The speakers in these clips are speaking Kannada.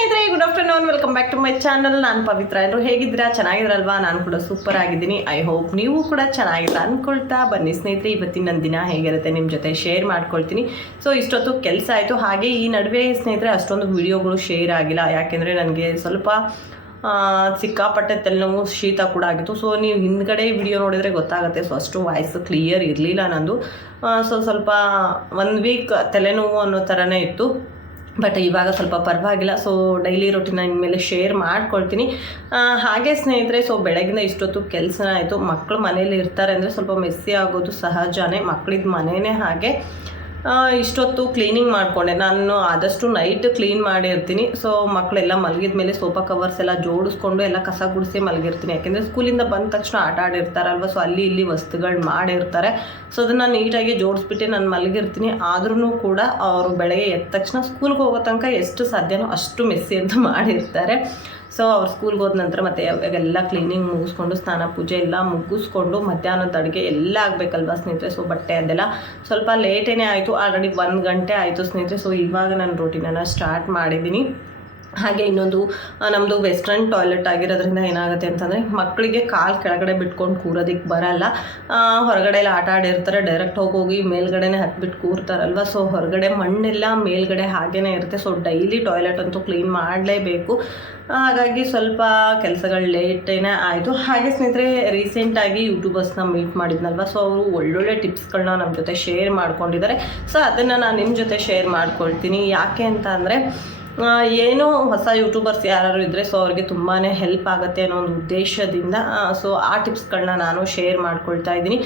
ಸ್ನೇಹಿತರೆ good afternoon welcome back to my channel ನಾನು ಪವಿತ್ರ. ಎಲ್ಲರೂ ಹೇಗಿದ್ದೀರಾ? ಚೆನ್ನಾಗಿದ್ರಲ್ವಾ? ನಾನು ಕೂಡ ಸೂಪರ್ ಆಗಿದ್ದೀನಿ. ಐ ಹೋಪ್ ನೀವು ಕೂಡ ಚೆನ್ನಾಗಿಲ್ಲ ಅಂದ್ಕೊಳ್ತಾ ಬನ್ನಿ. ಸ್ನೇಹಿತರೆ, ಇವತ್ತಿನ ನನ್ನ ದಿನ ಹೇಗಿರುತ್ತೆ ನಿಮ್ಮ ಜೊತೆ ಶೇರ್ ಮಾಡ್ಕೊಳ್ತೀನಿ. ಸೊ ಇಷ್ಟೊತ್ತು ಕೆಲಸ ಆಯಿತು. ಹಾಗೆ ಈ ನಡುವೆ ಸ್ನೇಹಿತರೆ, ಅಷ್ಟೊಂದು ವಿಡಿಯೋಗಳು ಶೇರ್ ಆಗಿಲ್ಲ. ಯಾಕೆಂದರೆ ನನಗೆ ಸ್ವಲ್ಪ ಸಿಕ್ಕಾಪಟ್ಟೆ ತಲೆನೋವು ಶೀತ ಕೂಡ ಆಗಿತ್ತು. ಸೊ ನೀವು ಹಿಂದ್ಗಡೆ ವಿಡಿಯೋ ನೋಡಿದರೆ ಗೊತ್ತಾಗುತ್ತೆ. ಸೊ ಅಷ್ಟು ವಾಯ್ಸ್ ಕ್ಲಿಯರ್ ಇರಲಿಲ್ಲ ನಂದು. ಸೊ ಸ್ವಲ್ಪ ಒಂದು ವೀಕ್ ತಲೆನೋವು ಅನ್ನೋ ಥರನೇ ಇತ್ತು. ಬಟ್ ಇವಾಗ ಸ್ವಲ್ಪ ಪರವಾಗಿಲ್ಲ. ಸೊ ಡೈಲಿ ರೊಟೀನ ಇನ್ಮೇಲೆ ಶೇರ್ ಮಾಡ್ಕೊಳ್ತೀನಿ. ಹಾಗೆ ಸ್ನೇಹಿತರೆ ಸೊ ಬೆಳಗಿನ ಇಷ್ಟೊತ್ತು ಕೆಲಸ ಆಯಿತು. ಮಕ್ಕಳು ಮನೇಲಿ ಇರ್ತಾರೆ ಅಂದರೆ ಸ್ವಲ್ಪ ಮೆಸ್ಸಿ ಆಗೋದು ಸಹಜನೇ ಮಕ್ಕಳಿದ್ದು ಮನೇನೇ ಹಾಗೆ. ಇಷ್ಟೊತ್ತು ಕ್ಲೀನಿಂಗ್ ಮಾಡಿಕೊಂಡೆ. ನಾನು ಆದಷ್ಟು ನೈಟ್ ಕ್ಲೀನ್ ಮಾಡಿರ್ತೀನಿ. ಸೊ ಮಕ್ಕಳೆಲ್ಲ ಮಲಗಿದ ಮೇಲೆ ಸೋಫಾ ಕವರ್ಸ್ ಎಲ್ಲ ಜೋಡಿಸ್ಕೊಂಡು ಎಲ್ಲ ಕಸ ಗುಡಿಸಿ ಮಲಗಿರ್ತೀನಿ. ಯಾಕೆಂದರೆ ಸ್ಕೂಲಿಂದ ಬಂದ ತಕ್ಷಣ ಆಟ ಆಡಿರ್ತಾರಲ್ವ ಸೊ ಅಲ್ಲಿ ಇಲ್ಲಿ ವಸ್ತುಗಳು ಮಾಡಿರ್ತಾರೆ. ಸೊ ಅದನ್ನು ನೀಟಾಗಿ ಜೋಡಿಸ್ಬಿಟ್ಟು ನಾನು ಮಲಗಿರ್ತೀನಿ. ಆದ್ರೂ ಕೂಡ ಅವರು ಬೆಳಗ್ಗೆ ಎದ್ದ ತಕ್ಷಣ ಸ್ಕೂಲ್ಗೆ ಹೋಗೋ ತನಕ ಎಷ್ಟು ಸಾಧ್ಯನೋ ಅಷ್ಟು ಮೆಸ್ಸಿ ಅಂತ ಮಾಡಿರ್ತಾರೆ. ಸೊ ಅವ್ರು ಸ್ಕೂಲ್ಗೆ ಹೋದ ನಂತರ ಮತ್ತೆ ಎಲ್ಲ ಕ್ಲೀನಿಂಗ್ ಮುಗಿಸ್ಕೊಂಡು, ಸ್ನಾನ, ಪೂಜೆ ಎಲ್ಲ ಮುಗಿಸ್ಕೊಂಡು ಮಧ್ಯಾಹ್ನದ ಅಡುಗೆ ಎಲ್ಲ ಆಗಬೇಕಲ್ವಾ ಸ್ನೇಹಿತರೆ? ಸೊ ಬಟ್ಟೆ ಅದೆಲ್ಲ ಸ್ವಲ್ಪ ಲೇಟೇ ಆಯಿತು ಆಲ್ರೆಡಿ ಒಂದು ಗಂಟೆ ಆಯಿತು ಸ್ನೇಹಿತರೆ. ಸೊ ಇವಾಗ ನಾನು ರೊಟೀನನ್ನು ಸ್ಟಾರ್ಟ್ ಮಾಡಿದ್ದೀನಿ ಹಾಗೆ ಇನ್ನೊಂದು ನಮ್ಮದು ವೆಸ್ಟರ್ನ್ ಟಾಯ್ಲೆಟ್ ಆಗಿರೋದ್ರಿಂದ ಏನಾಗುತ್ತೆ ಅಂತಂದರೆ ಮಕ್ಕಳಿಗೆ ಕಾಲು ಕೆಳಗಡೆ ಬಿಟ್ಕೊಂಡು ಕೂರೋದಕ್ಕೆ ಬರಲ್ಲ. ಆ, ಹೊರಗಡೆ ಎಲ್ಲ ಆಟ ಆಡಿರ್ತಾರೆ ಡೈರೆಕ್ಟ್ ಹೋಗಿ ಹೋಗಿ ಮೇಲ್ಗಡೆನೆ ಹತ್ಬಿಟ್ಟು ಕೂರ್ತಾರಲ್ವ? ಸೊ ಹೊರಗಡೆ ಮಣ್ಣೆಲ್ಲ ಮೇಲ್ಗಡೆ ಹಾಗೇನೇ ಇರುತ್ತೆ. ಸೊ ಡೈಲಿ ಟಾಯ್ಲೆಟ್ ಅಂತೂ ಕ್ಲೀನ್ ಮಾಡಲೇಬೇಕು. ಹಾಗಾಗಿ ಸ್ವಲ್ಪ ಕೆಲಸಗಳು ಲೇಟೇನೇ ಆಯಿತು. ಹಾಗೆ ಸ್ನೇಹಿತರೆ ರೀಸೆಂಟಾಗಿ ಯೂಟ್ಯೂಬರ್ಸ್ನ ಮೀಟ್ ಮಾಡಿದ್ನಲ್ವ? ಸೊ ಅವರು ಒಳ್ಳೊಳ್ಳೆ ಟಿಪ್ಸ್ಗಳನ್ನ ನಮ್ಮ ಜೊತೆ ಶೇರ್ ಮಾಡ್ಕೊಂಡಿದ್ದಾರೆ. ಸೊ ಅದನ್ನು ನಾನು ನಿಮ್ಮ ಜೊತೆ ಶೇರ್ ಮಾಡ್ಕೊಳ್ತೀನಿ. ಯಾಕೆ ಅಂತ ಅಂದರೆ ಏನೋ ಹೊಸ ಯೂಟ್ಯೂಬರ್ಸ್ ಯಾರು ಇದ್ದರೆ ಸೊ ಅವ್ರಿಗೆ ತುಂಬಾ ಹೆಲ್ಪ್ ಆಗುತ್ತೆ ಅನ್ನೋ ಒಂದು ಉದ್ದೇಶದಿಂದ ಸೊ ಆ ಟಿಪ್ಸ್ಗಳನ್ನ ನಾನು ಶೇರ್ ಮಾಡ್ಕೊಳ್ತಾ ಇದ್ದೀನಿ.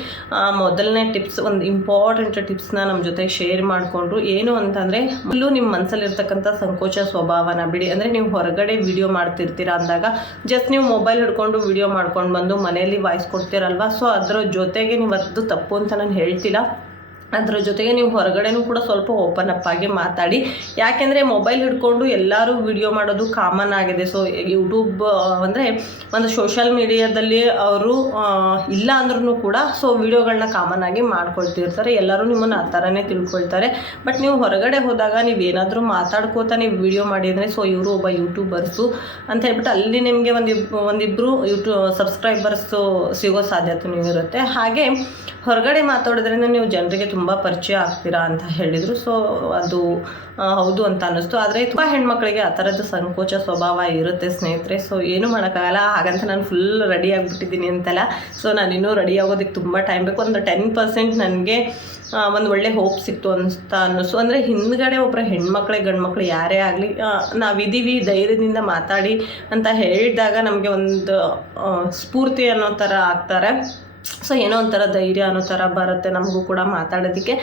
ಮೊದಲನೇ ಟಿಪ್ಸ್ ಒಂದು ಇಂಪಾರ್ಟೆಂಟ್ ಟಿಪ್ಸ್ನ ನಮ್ಮ ಜೊತೆ ಶೇರ್ ಮಾಡಿಕೊಂಡ್ರು. ಏನು ಅಂತಂದರೆ ಫುಲ್ಲು ನಿಮ್ಮ ಮನಸ್ಸಲ್ಲಿರ್ತಕ್ಕಂಥ ಸಂಕೋಚ ಸ್ವಭಾವನ ಬಿಡಿ. ಅಂದರೆ ನೀವು ಹೊರಗಡೆ ವಿಡಿಯೋ ಮಾಡ್ತಿರ್ತೀರ ಅಂದಾಗ ಜಸ್ಟ್ ನೀವು ಮೊಬೈಲ್ ಹಿಡ್ಕೊಂಡು ವಿಡಿಯೋ ಮಾಡ್ಕೊಂಡು ಬಂದು ಮನೆಯಲ್ಲಿ ವಾಯ್ಸ್ ಕೊಡ್ತೀರಲ್ವಾ? ಸೊ ಅದರ ಜೊತೆಗೆ ನೀವು ಅದು ತಪ್ಪು ಅಂತ ನಾನು ಹೇಳ್ತಿಲ್ಲ. ಅದ್ರ ಜೊತೆಗೆ ನೀವು ಹೊರಗಡೆನೂ ಕೂಡ ಸ್ವಲ್ಪ ಓಪನ್ ಅಪ್ ಆಗಿ ಮಾತಾಡಿ. ಯಾಕೆಂದರೆ ಮೊಬೈಲ್ ಹಿಡ್ಕೊಂಡು ಎಲ್ಲರೂ ವಿಡಿಯೋ ಮಾಡೋದು ಕಾಮನ್ ಆಗಿದೆ. ಸೊ ಯೂಟ್ಯೂಬ್ ಅಂದರೆ ಒಂದು ಸೋಷಲ್ ಮೀಡಿಯಾದಲ್ಲಿ ಅವರು ಇಲ್ಲ ಅಂದ್ರೂ ಕೂಡ ಸೊ ವಿಡಿಯೋಗಳನ್ನ ಕಾಮನ್ ಆಗಿ ಮಾಡ್ಕೊಳ್ತಿರ್ತಾರೆ. ಎಲ್ಲರೂ ನಿಮ್ಮನ್ನು ಆ ಥರನೇ ತಿಳ್ಕೊಳ್ತಾರೆ. ಬಟ್ ನೀವು ಹೊರಗಡೆ ಹೋದಾಗ ನೀವು ಏನಾದರೂ ಮಾತಾಡ್ಕೋತಾ ನೀವು ವಿಡಿಯೋ ಮಾಡಿದರೆ ಸೊ ಇವರು ಒಬ್ಬ ಯೂಟ್ಯೂಬರ್ಸು ಅಂತ ಹೇಳ್ಬಿಟ್ಟು ಅಲ್ಲಿ ನಿಮಗೆ ಒಂದು ಒಂದಿಬ್ಬರು ಯೂಟ್ಯೂ ಸಬ್ಸ್ಕ್ರೈಬರ್ಸು ಸಿಗೋ ಸಾಧ್ಯತೆ ಇರುತ್ತೆ ಹಾಗೆ ಹೊರಗಡೆ ಮಾತಾಡೋದ್ರಿಂದ ನೀವು ಜನರಿಗೆ ತುಂಬ ಪರಿಚಯ ಆಗ್ತೀರಾ ಅಂತ ಹೇಳಿದರು. ಸೊ ಅದು ಹೌದು ಅಂತ ಅನ್ನಿಸ್ತು. ಆದರೆ ತುಂಬ ಹೆಣ್ಮಕ್ಳಿಗೆ ಆ ಥರದ್ದು ಸಂಕೋಚ ಸ್ವಭಾವ ಇರುತ್ತೆ ಸ್ನೇಹಿತರೆ. ಸೊ ಏನೂ ಮಾಡೋಕ್ಕಾಗಲ್ಲ. ಹಾಗಂತ ನಾನು ಫುಲ್ ರೆಡಿ ಆಗಿಬಿಟ್ಟಿದ್ದೀನಿ ಅಂತೆಲ್ಲ. ಸೊ ನಾನು ಇನ್ನೂ ರೆಡಿ ಆಗೋದಕ್ಕೆ ತುಂಬ ಟೈಮ್ ಬೇಕು. ಒಂದು ಟೆನ್ ಪರ್ಸೆಂಟ್ ನನಗೆ ಒಂದು ಒಳ್ಳೆ ಹೋಪ್ ಸಿಕ್ತು ಅಂತ ಅನ್ನಿಸ್ತು. ಅಂದರೆ ಹಿಂದ್ಗಡೆ ಒಬ್ಬರ ಹೆಣ್ಮಕ್ಳೆ, ಗಂಡ್ಮಕ್ಳು ಯಾರೇ ಆಗಲಿ ನಾವಿದ್ದೀವಿ ಧೈರ್ಯದಿಂದ ಮಾತಾಡಿ ಅಂತ ಹೇಳಿದಾಗ ನಮಗೆ ಒಂದು ಸ್ಫೂರ್ತಿ ಅನ್ನೋ ಥರ ಆಗ್ತಾರೆ. ಸೊ ಏನೋ ಒಂಥರ ಧೈರ್ಯ ಅನ್ನೋ ಥರ ಬರುತ್ತೆ ನಮಗೂ ಕೂಡ ಮಾತಾಡೋದಕ್ಕೆ.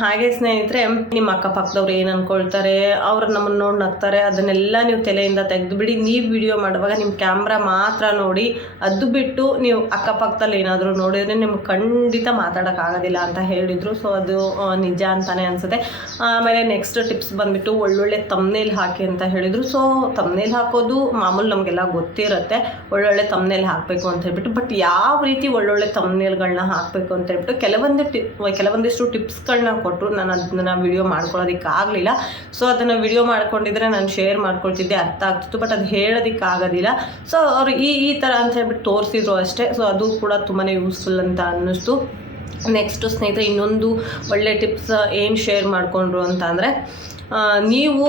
ಹಾಗೆ ಸ್ನೇಹಿತರೆ, ನಿಮ್ಮ ಅಕ್ಕಪಕ್ಕದವ್ರು ಏನು ಅಂದ್ಕೊಳ್ತಾರೆ ಅವ್ರು ನಮ್ಮನ್ನು ನೋಡಿ ನಗ್ತಾರೆ, ಅದನ್ನೆಲ್ಲ ನೀವು ತಲೆಯಿಂದ ತೆಗೆದುಬಿಡಿ. ನೀವು ವಿಡಿಯೋ ಮಾಡುವಾಗ ನಿಮ್ಮ ಕ್ಯಾಮ್ರಾ ಮಾತ್ರ ನೋಡಿ, ಅದು ಬಿಟ್ಟು ನೀವು ಅಕ್ಕಪಕ್ಕದಲ್ಲಿ ಏನಾದರೂ ನೋಡಿದರೆ ನಿಮ್ಗೆ ಖಂಡಿತ ಮಾತಾಡೋಕ್ಕಾಗೋದಿಲ್ಲ ಅಂತ ಹೇಳಿದರು. ಸೊ ಅದು ನಿಜ ಅಂತಲೇ ಅನಿಸುತ್ತೆ. ಆಮೇಲೆ ನೆಕ್ಸ್ಟ್ ಟಿಪ್ಸ್ ಬಂದುಬಿಟ್ಟು ಒಳ್ಳೊಳ್ಳೆ ತಮ್ನೇಲ್ ಹಾಕಿ ಅಂತ ಹೇಳಿದರು. ಸೊ ತಮ್ನೇಲ್ ಹಾಕೋದು ಮಾಮೂಲು ನಮಗೆಲ್ಲ ಗೊತ್ತಿರುತ್ತೆ. ಒಳ್ಳೊಳ್ಳೆ ತಮ್ನೇಲ್ ಹಾಕಬೇಕು ಅಂತ ಹೇಳ್ಬಿಟ್ಟು. ಬಟ್ ಯಾವ ರೀತಿ ಒಳ್ಳೊಳ್ಳೆ ತಮ್ನೇಲ್ಗಳನ್ನ ಹಾಕಬೇಕು ಅಂತ ಹೇಳ್ಬಿಟ್ಟು ಕೆಲವೊಂದು ಟಿ ಕೆಲವೊಂದಿಷ್ಟು ಟಿಪ್ಸ್ಗಳನ್ನ ಕೊಟ್ಟರು ನಾನು ಅದನ್ನ ವಿಡಿಯೋ ಮಾಡ್ಕೊಳ್ಳೋದಕ್ಕೆ ಆಗಲಿಲ್ಲ ಸೊ ಅದನ್ನು ವಿಡಿಯೋ ಮಾಡ್ಕೊಂಡಿದ್ರೆ ನಾನು ಶೇರ್ ಮಾಡ್ಕೊಳ್ತಿದ್ದೆ, ಅರ್ಥ ಆಗ್ತಿತ್ತು ಬಟ್ ಅದು ಹೇಳೋದಕ್ಕೆ ಆಗೋದಿಲ್ಲ ಸೊ ಅವರು ಈ ಈ ಥರ ಅಂತ ಹೇಳ್ಬಿಟ್ಟು ತೋರಿಸಿದ್ರು ಅಷ್ಟೇ. ಸೊ ಅದು ಕೂಡ ತುಂಬಾ ಯೂಸ್ಫುಲ್ ಅಂತ ಅನ್ನಿಸ್ತು. ನೆಕ್ಸ್ಟು ಸ್ನೇಹಿತರೆ, ಇನ್ನೊಂದು ಒಳ್ಳೆ ಟಿಪ್ಸ್ ಏನು ಶೇರ್ ಮಾಡಿಕೊಂಡ್ರು ಅಂತ ಅಂದರೆ ನೀವು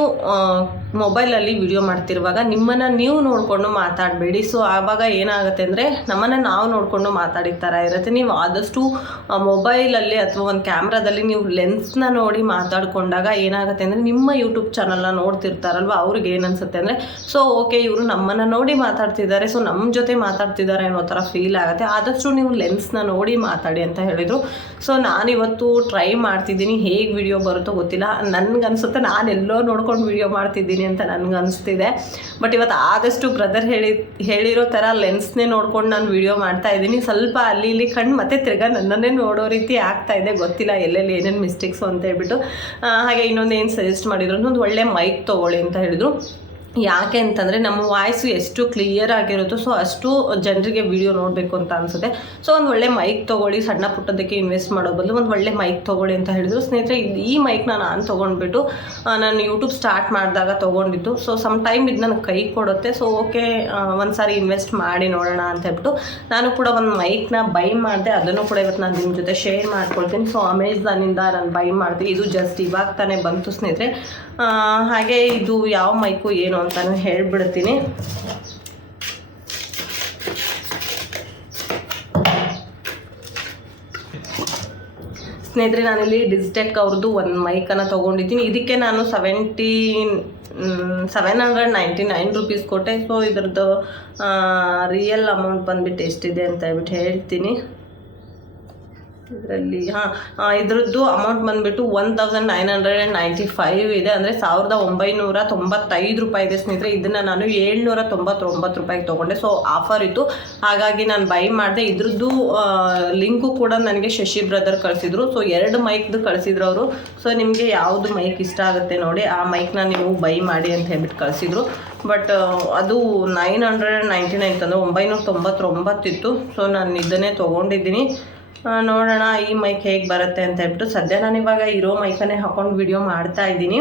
ಮೊಬೈಲಲ್ಲಿ ವಿಡಿಯೋ ಮಾಡ್ತಿರುವಾಗ ನಿಮ್ಮನ್ನು ನೀವು ನೋಡಿಕೊಂಡು ಮಾತಾಡಬೇಡಿ. ಸೊ ಆವಾಗ ಏನಾಗುತ್ತೆ ಅಂದರೆ ನಮ್ಮನ್ನು ನಾವು ನೋಡಿಕೊಂಡು ಮಾತಾಡಿದ ಥರ ಇರುತ್ತೆ. ನೀವು ಆದಷ್ಟು ಮೊಬೈಲಲ್ಲಿ ಅಥವಾ ಒಂದು ಕ್ಯಾಮ್ರಾದಲ್ಲಿ ನೀವು ಲೆನ್ಸ್ನ ನೋಡಿ ಮಾತಾಡಿಕೊಂಡಾಗ ಏನಾಗುತ್ತೆ ಅಂದರೆ ನಿಮ್ಮ ಯೂಟ್ಯೂಬ್ ಚಾನಲ್ನ ನೋಡ್ತಿರ್ತಾರಲ್ವ, ಅವ್ರಿಗೆ ಏನು ಅನ್ಸುತ್ತೆ ಅಂದರೆ ಸೊ ಓಕೆ ಇವರು ನಮ್ಮನ್ನು ನೋಡಿ ಮಾತಾಡ್ತಿದ್ದಾರೆ ಸೊ ನಮ್ಮ ಜೊತೆ ಮಾತಾಡ್ತಿದ್ದಾರೆ ಅನ್ನೋ ಥರ ಫೀಲ್ ಆಗುತ್ತೆ. ಆದಷ್ಟು ನೀವು ಲೆನ್ಸ್ನ ನೋಡಿ ಮಾತಾಡಿ ಅಂತ ಹೇಳಿದರು. ಸೊ ನಾನಿವತ್ತು ಟ್ರೈ ಮಾಡ್ತಿದ್ದೀನಿ. ಹೇಗೆ ವಿಡಿಯೋ ಬರುತ್ತೋ ಗೊತ್ತಿಲ್ಲ. ನನಗನ್ಸುತ್ತೆ ನಾನು ಎಲ್ಲೋ ನೋಡ್ಕೊಂಡು ವಿಡಿಯೋ ಮಾಡ್ತಿದ್ದೀನಿ ಅಂತ ನನಗನ್ನಿಸ್ತಿದೆ ಬಟ್ ಇವತ್ತು ಆದಷ್ಟು ಬ್ರದರ್ ಹೇಳಿ, ಹೇಳಿರೋ ಥರ ಲೆನ್ಸ್ನೇ ನೋಡ್ಕೊಂಡು ನಾನು ವಿಡಿಯೋ ಮಾಡ್ತಾ ಇದ್ದೀನಿ. ಸ್ವಲ್ಪ ಅಲ್ಲಿ ಇಲ್ಲಿ ಕಣ್ಣು ಮತ್ತೆ ತಿರ್ಗಾ ನನ್ನನ್ನೇ ನೋಡೋ ರೀತಿ ಆಗ್ತಾ ಇದೆ. ಗೊತ್ತಿಲ್ಲ ಎಲ್ಲೆಲ್ಲಿ ಏನೇನು ಮಿಸ್ಟೇಕ್ಸು ಅಂತ ಹೇಳ್ಬಿಟ್ಟು. ಹಾಗೆ ಇನ್ನೊಂದು ಏನು ಸಜೆಸ್ಟ್ ಮಾಡಿದ್ರು ಒಂದು ಒಳ್ಳೆ ಮೈಕ್ ತೊಗೊಳ್ಳಿ ಅಂತ ಹೇಳಿದರು. ಯಾಕೆ ಅಂತಂದರೆ ನಮ್ಮ ವಾಯ್ಸ್ ಎಷ್ಟು ಕ್ಲಿಯರ್ ಆಗಿರುತ್ತೋ ಸೊ ಅಷ್ಟು ಜನರಿಗೆ ವಿಡಿಯೋ ನೋಡಬೇಕು ಅಂತ ಅನಿಸುತ್ತೆ. ಸೊ ಒಂದು ಒಳ್ಳೆ ಮೈಕ್ ತೊಗೊಳ್ಳಿ, ಸಣ್ಣ ಪುಟ್ಟದಕ್ಕೆ ಇನ್ವೆಸ್ಟ್ ಮಾಡೋ ಬದಲು ಒಂದು ಒಳ್ಳೆ ಮೈಕ್ ತೊಗೊಳ್ಳಿ ಅಂತ ಹೇಳಿದ್ರು. ಸ್ನೇಹಿತರೆ, ಈ ಮೈಕ್ನ ನಾನು ತೊಗೊಂಡ್ಬಿಟ್ಟು ನಾನು ಯೂಟ್ಯೂಬ್ ಸ್ಟಾರ್ಟ್ ಮಾಡಿದಾಗ ತೊಗೊಂಡಿದ್ದು. ಸೊ ಸಮ್ ಟೈಮ್ ಇದು ನನಗೆ ಕೈ ಕೊಡುತ್ತೆ. ಸೊ ಓಕೆ ಒಂದು ಸಾರಿ ಇನ್ವೆಸ್ಟ್ ಮಾಡಿ ನೋಡೋಣ ಅಂತ ಹೇಳ್ಬಿಟ್ಟು, ನಾನು ಕೂಡ ಒಂದು ಮೈಕ್ನ ಬೈ ಮಾಡಿದೆ. ಅದನ್ನು ಕೂಡ ಇವತ್ತು ನಾನು ನಿಮ್ಮ ಜೊತೆ ಶೇರ್ ಮಾಡ್ಕೊಳ್ತೀನಿ. ಸೊ ಅಮೆಝಾನಿಂದ ನಾನು ಬೈ ಮಾಡಿದೆ. ಇದು ಜಸ್ಟ್ ಇವಾಗ ತಾನೇ ಬಂತು ಸ್ನೇಹಿತರೆ. ಹಾಗೆ ಇದು ಯಾವ ಮೈಕು ಏನು ಅಂತಾನು ಹೇಳ್ಬಿಡ್ತೀನಿ. ಸ್ನೇಹಿತರೆ, ನಾನಿಲ್ಲಿ ಡಿಜಿಟೆಕ್ ಅವ್ರದ್ದು ಒಂದು ಮೈಕನ್ನು ತೊಗೊಂಡಿದ್ದೀನಿ. ಇದಕ್ಕೆ ನಾನು seventeen seven hundred ninety nine rupees ಕೊಟ್ಟೆ. ಸೊ ಇದ್ರದ್ದು ರಿಯಲ್ ಅಮೌಂಟ್ ಬಂದುಬಿಟ್ಟು ಎಷ್ಟಿದೆ ಅಂತ ಹೇಳ್ಬಿಟ್ಟು ಹೇಳ್ತೀನಿ. ಇದರಲ್ಲಿ, ಹಾಂ ಇದ್ರದ್ದು ಅಮೌಂಟ್ ಬಂದುಬಿಟ್ಟು one thousand nine hundred and ninety five ಇದೆ. ಅಂದರೆ ಸಾವಿರದ ಒಂಬೈನೂರ ತೊಂಬತ್ತೈದು ರೂಪಾಯಿ ಇದೆ ಸ್ನೇಹಿತರೆ. ಇದನ್ನು ನಾನು ಏಳ್ನೂರ ತೊಂಬತ್ತೊಂಬತ್ತು ರೂಪಾಯಿಗೆ ತೊಗೊಂಡೆ. ಸೊ ಆಫರ್ ಇತ್ತು. ಹಾಗಾಗಿ ನಾನು ಬೈ ಮಾಡಿದೆ. ಇದ್ರದ್ದು ಲಿಂಕು ಕೂಡ ನನಗೆ ಶಶಿ ಬ್ರದರ್ ಕಳಿಸಿದ್ರು. ಸೊ ಎರಡು ಮೈಕ್ದು ಕಳಿಸಿದ್ರು ಅವರು. ಸೊ ನಿಮಗೆ ಯಾವುದು ಮೈಕ್ ಇಷ್ಟ ಆಗುತ್ತೆ ನೋಡಿ. ಆ ಮೈಕ್ನ ನೀವು ಬೈ ಮಾಡಿ ಅಂತ ಹೇಳ್ಬಿಟ್ಟು ಕಳಿಸಿದ್ರು. ಬಟ್ ಅದು nine hundred and ninety nine ಅಂದರೆ ಒಂಬೈನೂರ ತೊಂಬತ್ತೊಂಬತ್ತಿತ್ತು ಸೊ ನಾನು ಇದನ್ನೇ ತೊಗೊಂಡಿದ್ದೀನಿ. ನೋಡೋಣ ಈ ಮೈಕ್ ಹೇಗೆ ಬರುತ್ತೆ ಅಂತ ಹೇಳ್ಬಿಟ್ಟು. ಸದ್ಯ ನಾನು ಇವಾಗ ಇರೋ ಮೈಕನ್ನೇ ಹಾಕೊಂಡು ವಿಡಿಯೋ ಮಾಡ್ತಾ ಇದ್ದೀನಿ.